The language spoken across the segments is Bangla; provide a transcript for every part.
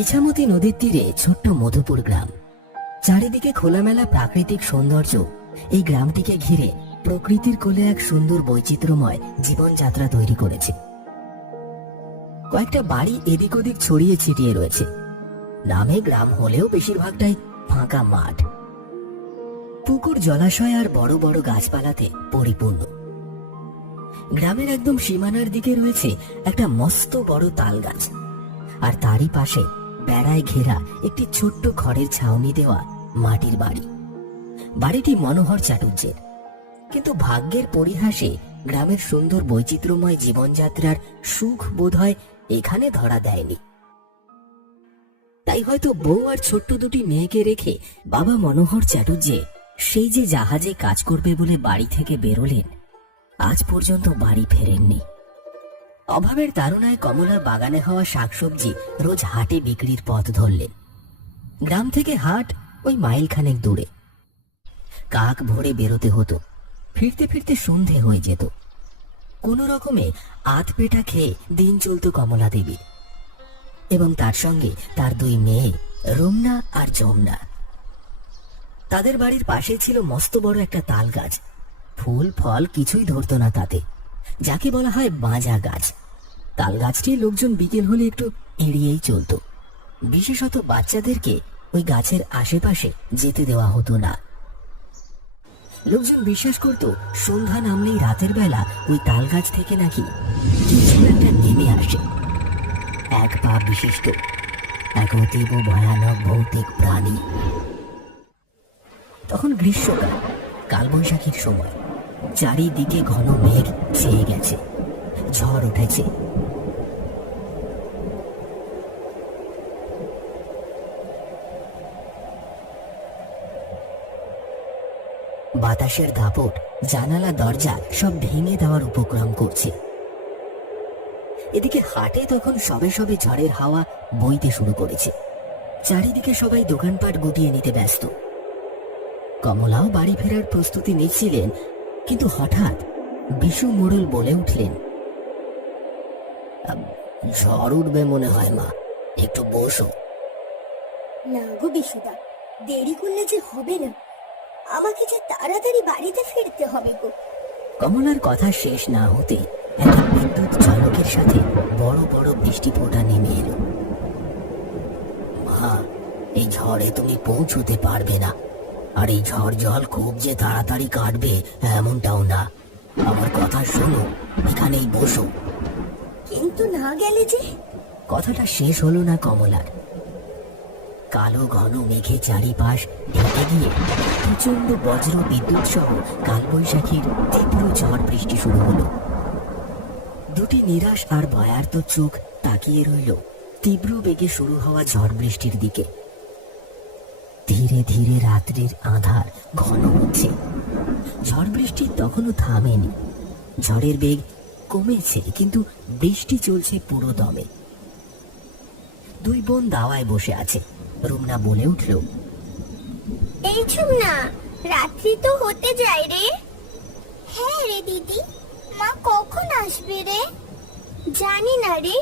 ইছামতি নদীর তীরে ছোট্ট মধুপুর গ্রাম। চারিদিকে খোলামেলা প্রাকৃতিক সৌন্দর্য এই গ্রামটিকে ঘিরে প্রকৃতির কোলে এক সুন্দর বৈচিত্র্যময় জীবনযাত্রা তৈরি করেছে। কয়েকটা বাড়ি এদিক ওদিক ছড়িয়ে ছিটিয়ে রয়েছে। নামে গ্রাম হলেও বেশিরভাগটাই ফাঁকা মাঠ, পুকুর, জলাশয় আর বড় বড় গাছপালাতে পরিপূর্ণ। গ্রামের একদম সীমানার দিকে রয়েছে একটা মস্ত বড় তাল গাছ, আর তারই পাশে বেড়ায় ঘেরা একটি ছোট্ট খড়ের ছাউনি দেওয়া মাটির বাড়ি। বাড়িটি মনোহর চাটুর্যের, কিন্তু ভাগ্যের পরিহাসে গ্রামের সুন্দর বৈচিত্র্যময় জীবনযাত্রার সুখ বোধহয় এখানে ধরা দেয়নি। তাই হয়তো বউ আর ছোট্ট দুটি মেয়েকে রেখে বাবা মনোহর চাটুর্যে সেই যে জাহাজে কাজ করবে বলে বাড়ি থেকে বেরোলেন, আজ পর্যন্ত বাড়ি ফেরেননি। অভাবের তাড়নায় কমলার বাগানে হওয়া শাকসবজি রোজ হাটে বিক্রির পথ ধরলেন। গ্রাম থেকে হাট ওই মাইলখানেক দূরে। কাক ভোরে বেরোতে হতো, ফিরতে ফিরতে সন্ধে হয়ে যেত। কোন রকমে আধ পেটা খেয়ে দিন চলত কমলা দেবী এবং তার সঙ্গে তার দুই মেয়ে রমনা আর যমুনা। তাদের বাড়ির পাশে ছিল মস্ত বড় একটা তাল গাছ। ফুল ফল কিছুই ধরত না তাতে, যাকে বলা হয় বাঁজা গাছ। তাল গাছটি লোকজন বিকেল হলে একটু এড়িয়েই চলত। বিশেষত বাচ্চাদেরকে ওই গাছের আশেপাশে যেতে দেওয়া হতো না। লোকজন বিশ্বাস করত সন্ধ্যা নামলেই রাতের বেলা ওই তাল গাছ থেকে নাকি কিছু একটা নেমে আসে। এক পা বিশিষ্ট এক অতীব ভয়ানক ভৌতিক প্রাণী। তখন গ্রীষ্মকাল, কালবৈশাখীর সময়। চারিদিকে ঘন মেঘ ছেয়ে গেছে, ঝড় উঠেছে। বাতাসের দাপট জানালা দরজা সব ভেঙে দেওয়ার উপক্রম করছে। এদিকে হাটে তখন সবে সবে ঝড়ের হাওয়া বইতে শুরু করেছে। চারিদিকে সবাই দোকানপাট গুটিয়ে নিতে ব্যস্ত। কমলাও বাড়ি ফেরার প্রস্তুতি নিচ্ছিলেন, কিন্তু হঠাৎ বিশু মোড়ল বলে উঠলেন, ঝড় উঠবে মনে হয় মা, একটু বসো। না গো বিশুদা, দেরি করলে যে হবে না, আমাকে যে তাড়াতাড়ি বাড়িতে ফিরতে হবে গো। কমলার কথা শেষ না হতে একটা বিদ্যুৎ ঝলকের সাথে বড় বড় বৃষ্টি ফোঁটা নেমে এলো। মা, এই ঝড়ে তুমি পৌঁছতে পারবে না, আর এই ঝড় জল খুব যে তাড়াতাড়ি কাটবে এমনটাও না। আমার কথা শোনো, এখানেই বসো। কিন্তু না গেলে যে। কথাটা শেষ হলো না কমলার। কালো ঘন মেঘে চারিপাশ ঢেকে গিয়ে প্রচন্ড বজ্র বিদ্যুৎ সহ কালবৈশাখীর তীব্র ঝড় বৃষ্টি শুরু হলো। দুটি নিরাশ আর ভয়ার্ত চোখ তাকিয়ে রইল তীব্র বেগে শুরু হওয়া ঝড় বৃষ্টির দিকে। ধীরে ধীরে রাত্রির আঁধার ঘন হচ্ছে। ঝড় বৃষ্টি তখনও থামেনি। ঝড়ের বেগ কমেছে, কিন্তু বৃষ্টি চলছে পুরো দমে। দুই বোন দাওয়ায় বসে আছে। রুমনা বলে উঠল, এই না, রাত্রি তো হতে যায় রে। হ্যাঁ রে দিদি, মা কখন আসবে রে? জানি না রে,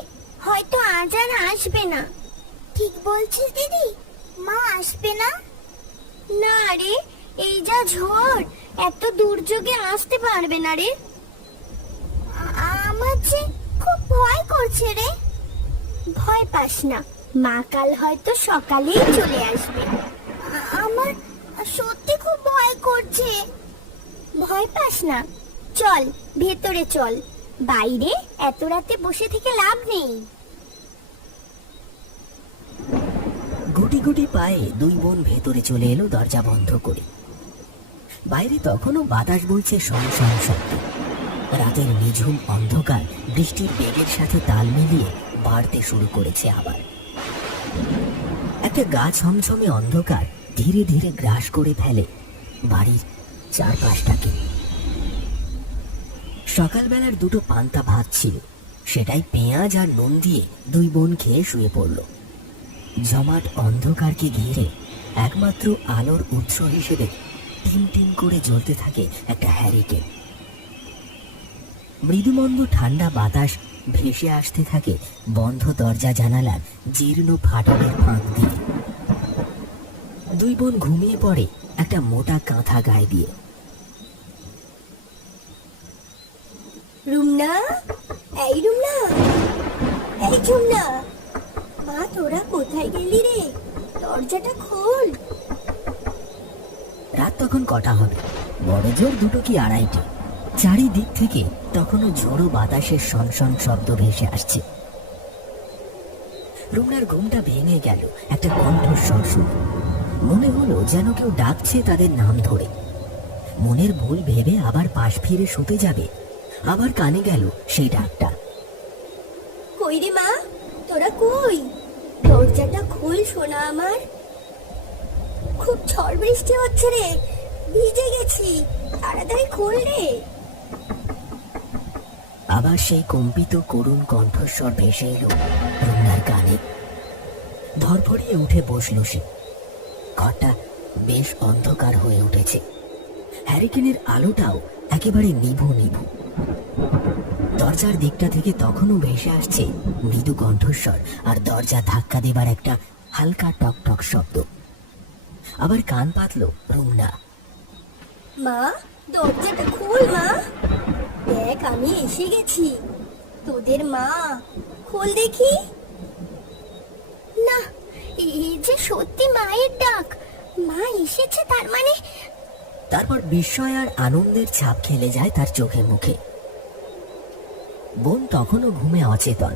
হয়তো আজ আর আসবে না। ঠিক বলছিস দিদি, মা আসবে না? না রে, এই যা ঝড়, এত দুর্যোগে আসতে পারবে না রে। আমার যে খুব ভয় করছে রে। ভয় পাস না, মা কাল হয়তো সকালেই চলে আসবে। আমার সত্যি খুব ভয় করছে। ভয় পাস না, চল ভেতরে চল, বাইরে এত রাতে বসে থেকে লাভ নেই। গুটি গুটি পায়ে দুই বোন ভেতরে চলে এলো দরজা বন্ধ করে। বাইরে তখনও বাতাস বইছে সংসার শব্দ। রাতের নিঝুম অন্ধকার বৃষ্টির বেগের সাথে তাল মিলিয়ে বাড়তে শুরু করেছে আবার। একটা গা ছমছমে অন্ধকার ধীরে ধীরে গ্রাস করে ফেলে বাড়ির চারপাশটাকে। সকালবেলার দুটো পান্তা ভাত ছিল, সেটাই পেঁয়াজ আর নুন দিয়ে দুই বোন খেয়ে শুয়ে পড়ল। জমাট অন্ধকারকে ঘিরে একমাত্র আলোর উৎস হিসেবে টিম টিম করে জ্বলতে থাকে একটা হ্যারিকেন। মৃদুমন্দ ঠান্ডা বাতাস ভেসে আসতে থাকে বন্ধ দরজা জানালার জীর্ণ ফাটলের ফাঁক দিয়ে। দুই বোন ঘুমিয়ে পড়ে একটা মোটা কাঁথা গায়ে দিয়ে। রুমনা, এই রুমনা, এই ঝুমনা, মা তোরা কোথায় গেলি রে? দরজাটা খোল। রাত তখন কটা হবে, বড় জোর 2টো কি 2:30। চারিদিক থেকে তখনও ঝোড়ো বাতাসের সনসন শব্দ ভেসে আসছে। রুমনার ঘুমটা ভেঙে গেল একটা কণ্ঠস্বর শুনে। মনে হলো যেন কেউ ডাকছে তাদের নাম ধরে। মনের ভুল ভেবে আবার পাশ ফিরে শুতে যাবে, আবার কানে গেল সেই ডাকটা। কই রে মা, তোরা কই? দরজাটা খোল সোনা আমার। খুব ঝড় বৃষ্টি হচ্ছে রে, ভিজে গেছি, তাড়াতাড়ি খোল রে। আবার সেই কম্পিত করুণ কণ্ঠস্বর ভেসে এলো রুমনার কানে। ধরফড়িয়ে উঠে বসল সে। ঘরটা বেশ অন্ধকার হয়ে উঠেছে। হ্যারিকেনের আলোটাও একেবারে নিভু নিভু। দরজার দিকটা থেকে তখনও ভেসে আসছে মৃদু কণ্ঠস্বর আর দরজা ধাক্কা দেবার একটা হালকা টক টক শব্দ। আবার কান পাতল রুমনা। মা, দরজাটা খোল মা। দেখ আমি এসে গেছি, তোদের মা। খোল দেখি। না, এই যে সত্যি মায়ের ডাক। মা এসেছে তার মানে। তারপর বিস্ময় আর আনন্দের ছাপ খেলে যায় তার চোখে মুখে। বোন তখনও ঘুমে অচেতন।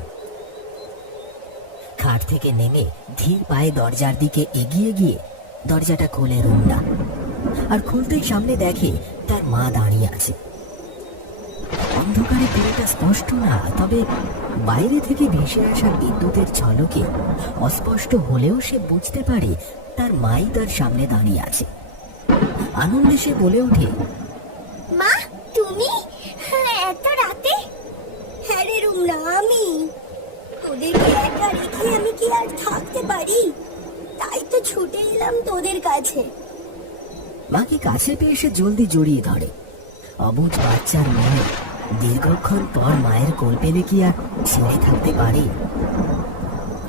খাট থেকে নেমে ধীর পায়ে দরজার দিকে এগিয়ে গিয়ে দরজাটা খোলে রুমনা। আর খুলতেই সামনে দেখে তার মা দাঁড়িয়ে আছে। অন্ধকারে পুরোটা স্পষ্ট না, তবে বাইরে থেকে ভেসে আসা বিদ্যুতের ঝলকে অস্পষ্ট হলেও সে বুঝতে পারে তার মাই তার সামনে দাঁড়িয়ে আছে। আনন্দে সে বলে ওঠে, মা তুমি এত রাতে? হ্যাঁ রে রুমনা, আমি। তোদেরকে একা রেখে আমি কি আর থাকতে পারি? তাই তো ছুটে এলাম তোদের কাছে। মাকে কাছে পেয়ে সে জলদি জড়িয়ে ধরে। অবুঝ বাচ্চার মনে দীর্ঘক্ষণ পর মায়ের কোল পেলে কি আর ছেড়ে থাকতে পারে?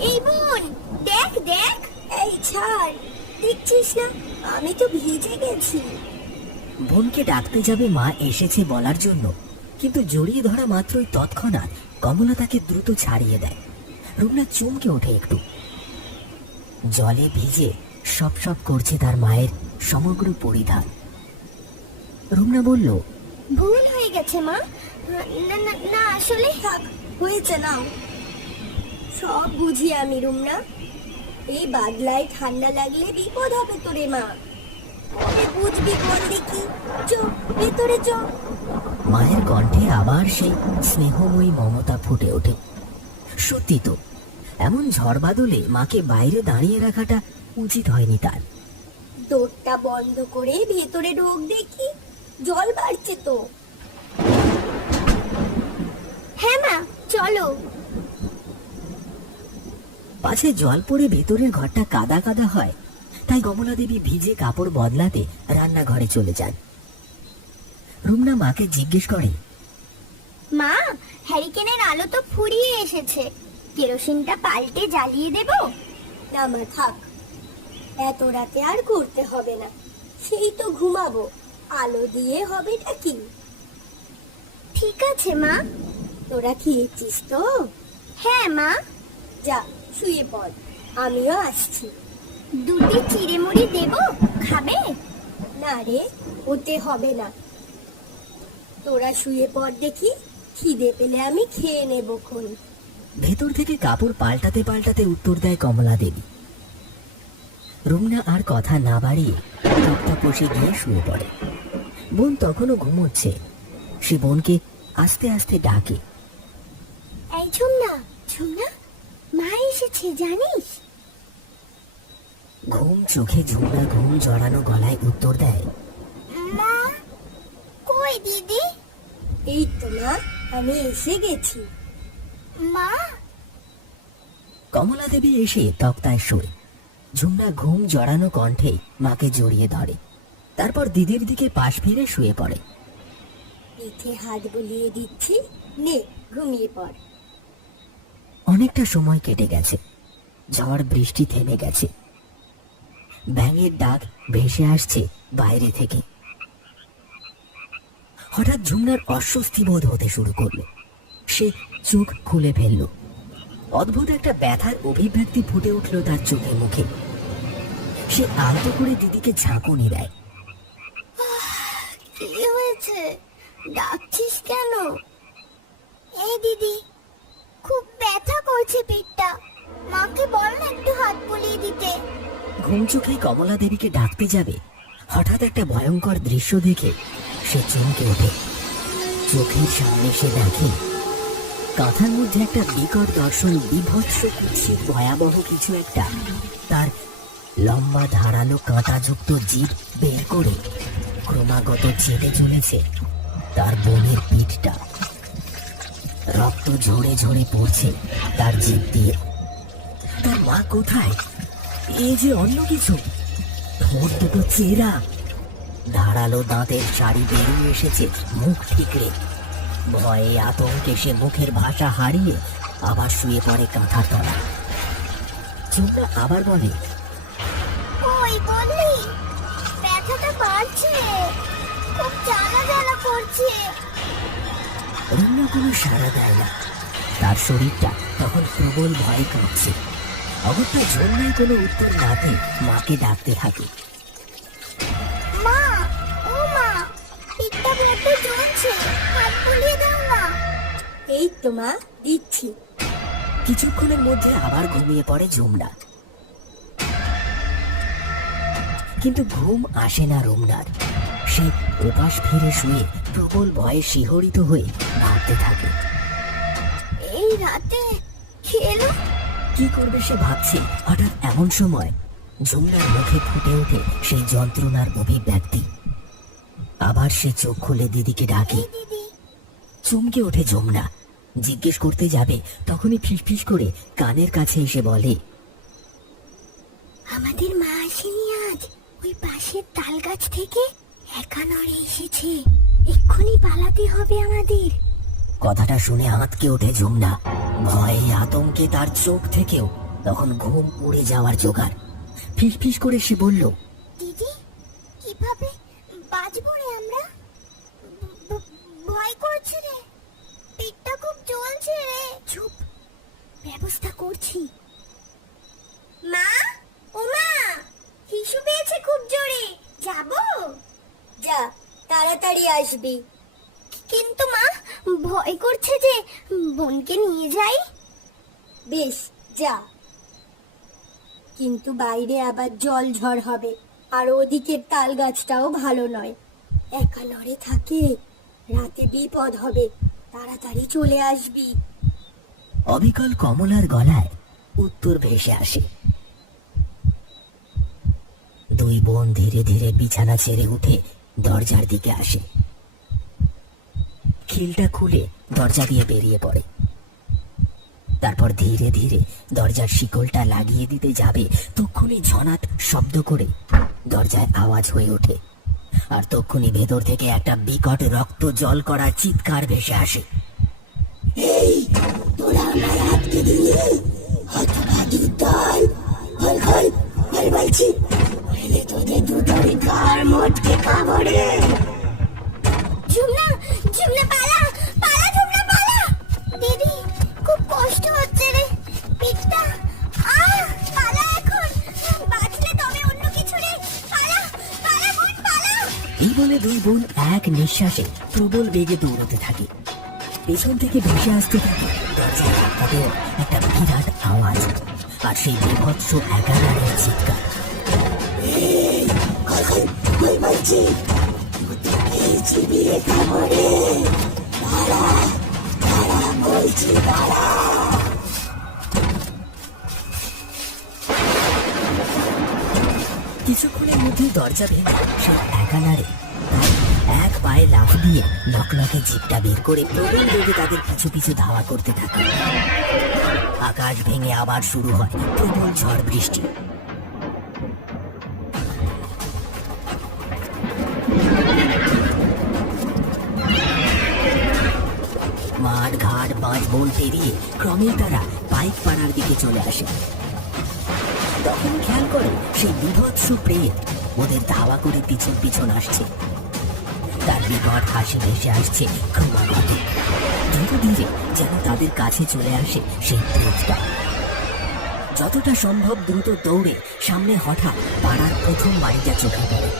এই বোন, দেখ দেখ। এই ছাড়, দেখছিস না আমি তো ভিজে গেছি। বোনকে ডাকতে যাবে মা এসেছে বলার জন্য, কিন্তু জড়িয়ে ধরা মাত্রই তৎক্ষণাৎ কমলা তাকে দ্রুত ছাড়িয়ে দেয়। রুমনা চমকে ওঠে একটু। জলে ভিজে সপ সপ করছে তার মায়ের সমগ্র পরিধান। রুমনা বলল, ভুল হয়ে গেছে মা। না না না, আসলে থাক, হয়েছে নাও। সব বুঝি আমি রুমনা। এই বাদলায় ঠান্ডা লাগলে বিপদ হবে তোরে মা। কবে বুঝবি বল দেখি। চো ভেতরে চো। মায়ের কণ্ঠে আবার সেই স্নেহময়ী মমতা ফুটে ওঠে। সত্যি তো, এমন ঝড় বাদলে মাকে বাইরে দাঁড়িয়ে রাখাটা উচিত হয়নি তার। দোরটা বন্ধ করে ভেতরে ঢোক দেখি, জল বাড়ছে তো। হ্যাঁ মা, চলো। পাছে জল পড়ে ভেতরের ঘরটা কাদা কাদা হয়, তাই কমলা দেবী ভিজে কাপড় বদলাতে রান্নাঘরে চলে যান। রুমনা মাকে জিজ্ঞেস করে, মা, হ্যারিকেনের আলো তো ফুরিয়ে এসেছে, কেরোসিনটা পাল্টে জ্বালিয়ে দেব? না মা, থাক, এত রাতে আর করতে হবে না। সেই তো ঘুমাবো, আলো দিয়ে হবেটা কি? ঠিক আছে মা। তোরা খেয়েছিস তো? হ্যাঁ মা। যা শুয়ে পড়, আমিও আসছি। 2টি চিড়ে-মুড়ি দেব, খাবে? না রে, ওতে হবে না। তোরা শুয়ে পড় দেখি, খিদে পেলে আমি খেয়ে নেবক্ষণ। ভেতর থেকে কাপড় পাল্টাতে পাল্টাতে উত্তর দেয় কমলা দেবী। রুমনা আর কথা না বাড়িয়ে তক্তাপোষে গিয়ে শুয়ে পড়ে। বোন তখনও ঘুমোচ্ছে। সে বোনকে আস্তে আস্তে ডাকে, এই ঝুমনা, ঝুমনা, মা এসেছে জানিস? ঘুম চোখে ঝুমনা ঘুম জড়ানো গলায় উত্তর দেয়, মা। কই দিদি? এই তো মা, আমি এসে গেছি। মা। কমলা দেবী এসে তক্তায় শোয়। ঝুমনা ঘুম জড়ানো কণ্ঠে মাকে জড়িয়ে ধরে, তারপর দিদির দিকে পাশ ফিরে শুয়ে পড়ে। পিঠে হাত বুলিয়ে দিচ্ছি, নে ঘুমিয়ে পড়। অনেকটা সময় কেটে গেছে, ঝড় বৃষ্টি থেমে গেছে। ব্যাঙের ডাক ভেসে আসছে বাইরে থেকে। হঠাৎ ঝুমনার অস্বস্তি বোধ হতে শুরু করলো। সে চোখ খুলে ফেলল। অদ্ভুত একটা ব্যথার অভিব্যক্তি ফুটে উঠল তার চোখে মুখে। সে আলতো করে দিদিকে ঝাঁকুনি দেয়। কি হয়েছে? ডাকছিস কেন? এই দিদি, খুব ব্যথা করছে পেটটা। মাকে বল না একটু হাত বুলিয়ে দিতে। ঘুম চোখে কমলা দেবীকে ডাকতে যাবে, হঠাৎ একটা ভয়ঙ্কর দৃশ্য দেখে সে চমকে ওঠে। চোখের সামনে সে দেখে কাঁথার মধ্যে একটা বিকট দর্শন, বিভৎস কুৎসিত ভয়াবহ কিছু একটা তার লম্বা ধারালো কাঁটাযুক্ত জিভ বের করে ক্রমাগত চেটে চলেছে তার বোনের পিঠটা। রক্ত ঝরে ঝরে পড়ছে তার জিভ দিয়ে। তার মা কোথায়? এ যে অন্য কিছু। ঠোঁট দুটো চেরা, ধারালো দাঁতের শাড়ি বেরিয়ে এসেছে মুখ ঠিকরে। ভয়ে আতঙ্কে সে মুখের ভাষা হারিয়ে আবার শুয়ে পড়ে কাঁথার তলা। ঝুমনা আবার বলে, ওই বললি ব্যথাটা বাড়ছে, খুব জ্বালা জ্বালা করছে। রুমনা কোনো সাড়া দেয় না। তার শরীরটা তখন প্রবল ভয়ে কাঁপছে। অগত্যা ঝুমনায় কোনো উত্তর না পেয়ে মাকে ডাকতে থাকে। মা, ও মা, পিঠটা বড্ড জ্বলছে, হাত বুলিয়ে দাও না। এই তো মা, দিচ্ছি। কিছুক্ষণের মধ্যে আবার ঘুমিয়ে পড়ে ঝুমনা। কিন্তু ঘুম আসে না রুমনার। সে ওপাশ ফিরে শুয়ে প্রবল ভয়ে শিহরিত হয়ে ভাবতে থাকে। এই রাতে খেলো? কি করবে সে ভাবছে। হঠাৎ এমন সময় ঝুমনার মুখে ফুটে ওঠে সেই যন্ত্রণার অভিব্যক্তি। আবার সে চোখ খুলে দিদিকে ডাকে। দিদি, চমকে ওঠে ঝুমনা। জিজ্ঞেস করতে যাবে তখনই ফিসফিস করে কানের কাছে এসে বলে, আমাদের মা আসেনি আজ। ওই পাশের তাল গাছ থেকে একা নড়ে এসেছে। এক্ষুনি পালাতে হবে আমাদের। কথাটা শুনে আঁতকে ওঠে ঝুমনা। ভয়ে আতঙ্কে তার চোখ থেকেও তখন ঘুম উড়ে যাওয়ার জোগাড়। ফিসফিস করে সে বলল, দিদি, কিভাবে বাঁচবো রে আমরা? ভয় করছে রে, পেটটা খুব জ্বলছে রে। চুপ, ব্যবস্থা করছি। মা, ও মা, হিসু পেয়েছে খুব জোরে। যাবো? যা, তাড়াতাড়ি আসবি। কিন্তু মা, ভয় করছে যে, বোনকে নিয়ে যাই। বেশ, যা। কিন্তু বাইরে আবার জল ঝড় হবে, আর ওদিকের তাল গাছটাও ভালো নয়। একা নড়ে থাকে, রাতে বিপদ হবে। তাড়াতাড়ি চলে আসবি। অবিকল কমলার গলায় উত্তর ভেসে আসে। দুই বোন ধীরে ধীরে বিছানা ছেড়ে উঠে দরজার দিকে আসে। খিলটা খুলে দরজা দিয়ে বেরিয়ে পড়ে। তারপর ধীরে ধীরে দরজার শিকলটা লাগিয়ে দিতে যাবে, তক্ষুনি ঝনাত শব্দ করে দরজায় আওয়াজ হয়ে ওঠে। আর তক্ষুনি ভেতর থেকে একটা বিকট রক্ত জল করা চিৎকার ভেসে আসে। এই, তোরা আমায় আটকে দিলে, হতভাগী দল! হল হল হল বলছি, নইলে তোদের দুটোরই গাড় মোটকে খাবো রে। ঝুমনা, ঝুমনা পালা, পালা ঝুমনা পালা। দিদি, খুব কষ্ট হচ্ছে রে, পিঠটা। পালা এখন, বাঁচলে তবে অন্য কিছু রে। পালা, পালা বোন, পালা। এই বলে দুই বোন এক নিঃশ্বাসে প্রবল বেগে দৌড়তে থাকে। পেছন থেকে ভেসে আসতে থাকে দরজায় ধাক্কা দেওয়া একটা বিরাট আওয়াজ, আর সেই বিভৎস একাধারের চিৎকার। কিছুক্ষণের মধ্যে দরজা ভেঙে সে একা নাড়ে। এক পায়ে লাফ দিয়ে নকনকে জিপটা বের করে প্রবল বেগে তাদের পিছু পিছু ধাওয়া করতে থাকে। আকাশ ভেঙে আবার শুরু হয় প্রবল ঝড় বৃষ্টি। মাঠ ঘাট বাঁশ বন পেরিয়ে ক্রমেই তারা পাইক পাড়ার দিকে চলে আসে। তখন খেয়াল করে সেই বিভৎস প্রেত ওদের ধাওয়া করে পিছন পিছন আসছে। তার বিকট হাসি ভেসে আসছে ক্রমাগত। ধীরে ধীরে যেন তাদের কাছে চলে আসে সেই প্রেতটা। যতটা সম্ভব দ্রুত দৌড়ে সামনে হঠাৎ পাড়ার প্রথম বাড়িটা চোখে পড়ে।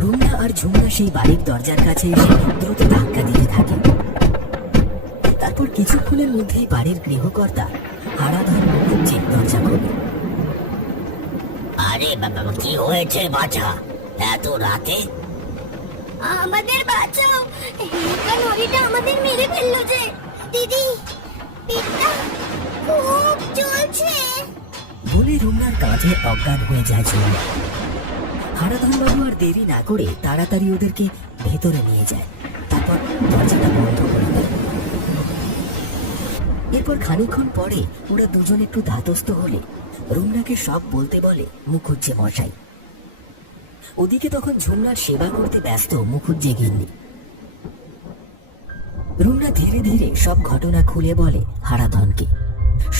রুমনা আর ঝুমনা সেই বাড়ির দরজার কাছে এসে দ্রুত ধাক্কা দিতে থাকে। তারপর কিছুক্ষণের মধ্যেই বাড়ির গৃহকর্তা হারাধন মুখুজ্জি দরজা খোলে। আরে বাবা, কি হয়েছে বাছা, এত রাতে? আমাদের বাঁচাও, এই নদীটা আমাদের মেরে ফেললো যে। দিদি, পেটটা খুব জ্বলছে বলে রুমনার কাঁধে অজ্ঞান হয়ে যায় ঝুমনা। হারাধন বাবু আর দেরি না করে তাড়াতাড়ি ওদেরকে ভেতরে নিয়ে যায়। তারপর দরজাটা বন্ধ করে দেয়। এরপর খানিকক্ষণ পরে ওরা দুজন একটু ধাতস্থ হলে রুমনাকে সব বলতে বলে মুখুজ্জে মশাই। ওদিকে তখন ঝুমনার সেবা করতে ব্যস্ত মুখুজ্জে গিন্নি। রুমনা ধীরে ধীরে সব ঘটনা খুলে বলে হারাধনকে।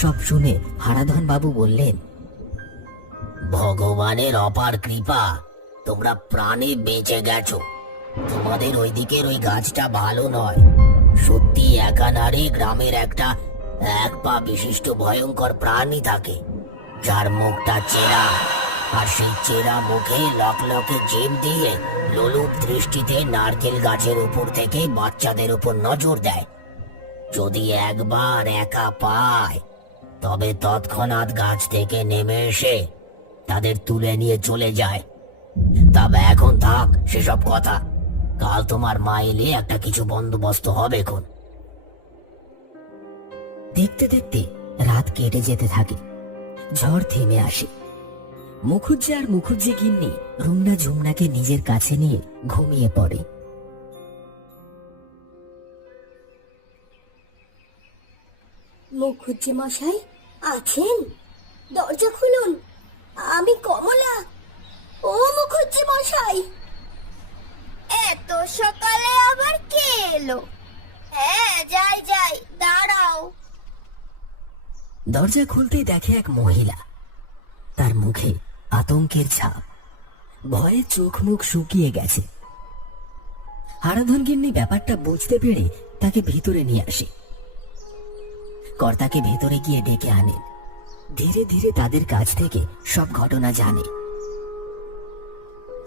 সব শুনে হারাধন বাবু বললেন, ভগবানের অপার কৃপা, তোমরা প্রাণে বেঁচে গেছো। তোমাদের ওই দিকের ওই গাছটা ভালো নয়। সত্যি একানারে গ্রামের একটা এক পা বিশিষ্ট ভয়ঙ্কর প্রাণী থাকে, যার মুখটা চেরা, আর সেই চেরা মুখে লকলকে জিভ দিয়ে লোলুপ দৃষ্টিতে নারকেল গাছের উপর থেকে বাচ্চাদের উপর নজর দেয়। যদি একবার একা পায় তবে তৎক্ষণাৎ গাছ থেকে নেমে এসে তাদের তুলে নিয়ে চলে যায়। তবে এখন থাক সেসব কথা, কাল তোমার মা এলে একটা কিছু বন্দোবস্ত হবে। এখন দেখতে দেখতে রাত কেটে যেতে থাকে, ঝড় থেমে আসে। মুখুজ্জে আর মুখুজ্জে গিন্নি রুমনা ঝুমনাকে নিজের কাছে নিয়ে ঘুমিয়ে পড়ে। মুখুজ্জে মশাই আছেন? দরজা খুলুন, আমি কমলা। ও মুখুজ্জে মশাই, এত সকালে আবার কে এলো? হ্যাঁ, যাই যাই, দাঁড়াও। দরজা খুলতেই দেখে এক মহিলা। তার মুখে আতঙ্কের ছাপ, ভয়ে চোখ মুখ শুকিয়ে গেছে। হারাধন গিন্নি ব্যাপারটা বুঝতে পেরে তাকে ভিতরে নিয়ে আসে। কর্তাকে ভেতরে গিয়ে ডেকে আনেন। ধীরে ধীরে তাদের কাছ থেকে সব ঘটনা জানে।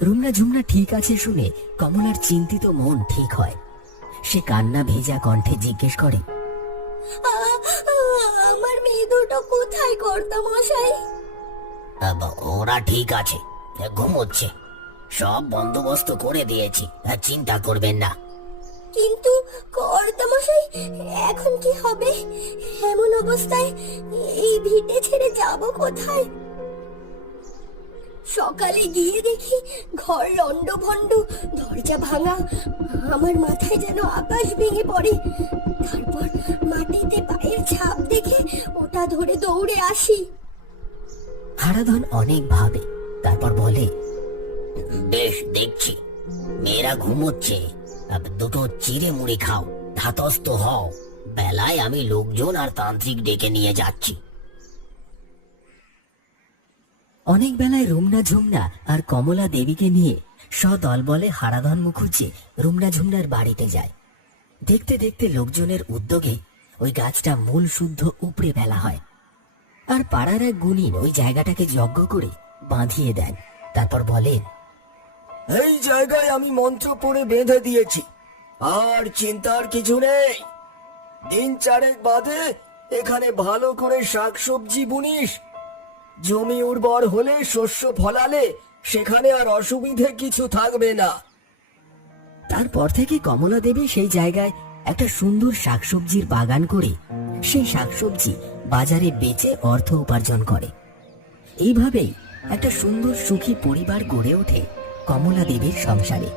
রুমনা ঝুমনা ঠিক আছে শুনে কমলার চিন্তিত মন ঠিক হয়। সে কান্না ভেজা কণ্ঠে জিজ্ঞেস করে, আমার মেয়ে দুটো কোথায় কর্তা মশাই? ওরা ঠিক আছে, ঘুমোচ্ছে। সব বন্দোবস্ত করে দিয়েছি, চিন্তা করবেন না। কিন্তু কর্তা মশাই, এখন কি হবে? এমন অবস্থায় এই ভিটে ছেড়ে যাব কোথায়? সকালে গিয়ে দেখি ঘর লন্ডভন্ড, দরজা ভাঙা। আমার মাথায় যেন আকাশ ভেঙে পড়ে। তারপর মাটিতে পায়ের ছাপ দেখে ওটা ধরে দৌড়ে আসি। হারাধন অনেক ভাবে, তারপর বলে, বেশ দেখছি, মেয়েরা ঘুমোচ্ছে, দুটো চিড়ে মুড়ি খাও, ধাতস্থ হও। বেলায় আমি লোকজন আর তান্ত্রিক ডেকে নিয়ে যাচ্ছি। অনেক বেলায় রুমনা ঝুমনা আর কমলা দেবীকে নিয়ে সদল বলে হারাধন মুখুজ্জে রুমনা ঝুমনার বাড়িতে যায়। দেখতে দেখতে লোকজনের উদ্যোগে ওই গাছটা মূল শুদ্ধ উপড়ে ফেলা হয়। আর পাড়ার এক গুণিন ওই জায়গাটাকে যজ্ঞ করে বাঁধিয়ে দেন। তারপর বলেন, এই জায়গায় আমি মন্ত্র পড়ে বেঁধে দিয়েছি, আর চিন্তার কিছু নেই। দিন চারেক বাদে এখানে ভালো করে শাকসবজি বুনিস। জমি উর্বর হলে, শস্য ফলালে সেখানে আর অসুবিধে কিছু থাকবে না। তারপর থেকে কমলা দেবী সেই জায়গায় একটা সুন্দর শাকসবজির বাগান করে সেই শাকসবজি বাজারে বেচে অর্থ উপার্জন করে। এইভাবেই একটা সুন্দর সুখী পরিবার গড়ে ওঠে কমলা দেবীর সংসারে।